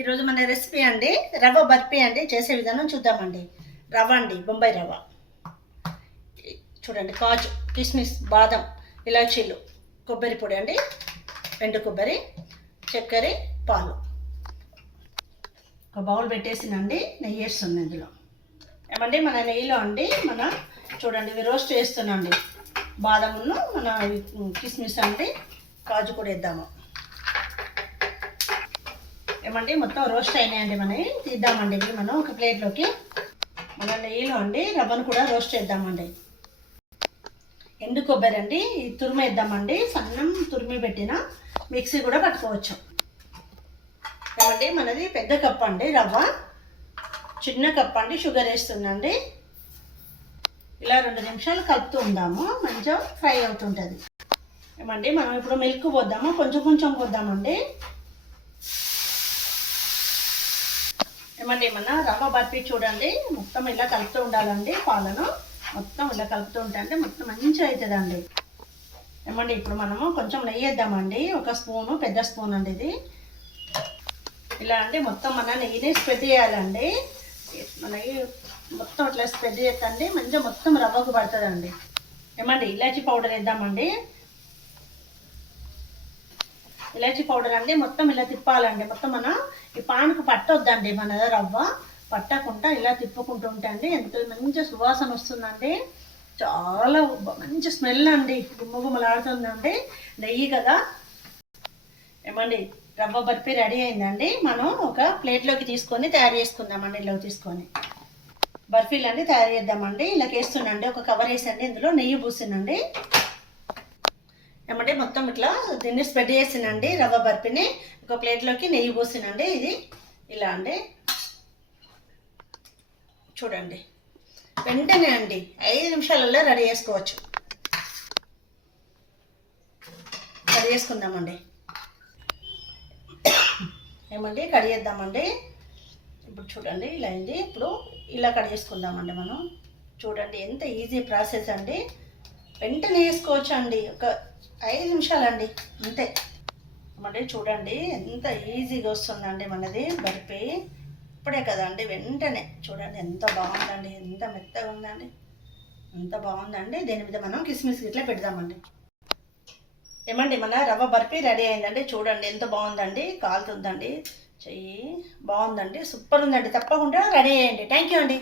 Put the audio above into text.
ఈరోజు మన రెసిపీ అండి రవ్వ బర్ఫీ అండి. చేసే విధానం చూద్దామండి. రవ్వ అండి, బొంబాయి రవ్వ. చూడండి, కాజు, కిస్మిస్, బాదం, ఇలాచీలు, కొబ్బరి పొడి అండి, ఎండు కొబ్బరి, చక్కెర, పాలు. ఒక బౌల్ పెట్టేసినండి, నెయ్యి వేస్తుంది ఇందులో. ఏమండి మన నెయ్యిలో అండి చూడండి ఇవి రోస్ట్ చేస్తున్నాండి. బాదమును మన కిస్మిస్ అండి, కాజు కూడా వేద్దాము. ఏమండి మొత్తం రోస్ట్ అయినాయండి. మనవి తీద్దామండి. ఇవి మనం ఒక ప్లేట్లోకి మన నెయ్యిలో అండి రవ్వను కూడా రోస్ట్ చేద్దామండి. ఎండు కొబ్బరి అండి తురిమేద్దామండి. సన్నం తురిమి పెట్టిన మిక్సీ కూడా పట్టుకోవచ్చు. ఏమండి మనది పెద్ద కప్ అండి రవ్వ, చిన్న కప్ అండి షుగర్ వేస్తుందండి. ఇలా 2 నిమిషాలు కలుపుతూ ఉందాము, మంచిగా ఫ్రై అవుతుంటుంది. ఏమండి మనం ఇప్పుడు మిల్క్ పోద్దాము, కొంచెం కొంచెం పోద్దామండి. ఏమండి మన రవ్వ బర్ఫీ చూడండి, మొత్తం ఇలా కలుపుతూ ఉండాలండి. పాలను మొత్తం ఇలా కలుపుతూ ఉంటే మొత్తం మంచిగా అవుతుందండి. ఏమండి ఇప్పుడు మనము కొంచెం నెయ్యి వేద్దామండి. ఒక స్పూను, పెద్ద స్పూన్ అండి ఇది. ఇలా అండి మొత్తం మన నెయ్యిని స్ప్రెడ్ చేయాలండి. మనకి మొత్తం ఇట్లా స్ప్రెడ్ చేస్తండి, మంచిగా మొత్తం రవ్వకు పడుతుందండి. ఏమండి ఇలాచీ పౌడర్ వేద్దామండి. ఇలాచీ పౌడర్ అండి మొత్తం ఇలా తిప్పాలండి. మొత్తం మన ఈ పాన్కు పట్టొద్దండి. మన రవ్వ పట్టకుండా ఇలా తిప్పుకుంటూ ఉంటే అండి ఎంత మంచి సువాసన వస్తుందండి. చాలా మంచి స్మెల్ అండి, గుమ్మగుమ్మలాడుతుందండి. నెయ్యి కదా. ఏమండి రవ్వ బర్ఫీ రెడీ అయిందండి. మనం ఒక ప్లేట్లోకి తీసుకొని తయారు చేసుకుందామండి. ఇలా తీసుకొని బర్ఫీలు అండి తయారు చేద్దామండి. ఇలా వేస్తుండండి, ఒక కవర్ వేసండి, ఇందులో నెయ్యి పూసినండి. ఏమంటే మొత్తం ఇట్లా దీన్ని స్ప్రెడ్ చేసినండి. రవ్వ బర్ఫీని ఒక ప్లేట్లోకి నెయ్యి పోసినండి. ఇది ఇలా అండి చూడండి, వెంటనే అండి 5 నిమిషాలలో రెడీ చేసుకోవచ్చు. రెడీ చేసుకుందామండి. ఏమండి కడిగేద్దామండి. ఇప్పుడు చూడండి ఇలా అయింది. ఇప్పుడు ఇలా కడిగేసుకుందామండి. మనం చూడండి ఎంత ఈజీ ప్రాసెస్ అండి. వెంటనే వేసుకోవచ్చు అండి, ఒక 5 నిమిషాలండి అంతే. మళ్ళీ చూడండి ఎంత ఈజీగా వస్తుందండి మనది బర్ఫీ. ఇప్పుడే కదండి, వెంటనే చూడండి ఎంత బాగుందండి, ఎంత మెత్తగా ఉందండి, ఎంత బాగుందండి. దీని మీద మనం కిస్మిస్ ఇట్లా పెడదామండి. ఏమండి మన రవ్వ బర్ఫీ రెడీ అయిందండి. చూడండి ఎంత బాగుందండి, కాలుతుందండి చెయ్యి, బాగుందండి, సూపర్ ఉందండి. తప్పకుండా రెడీ అయ్యండి. థ్యాంక్ యూ అండి.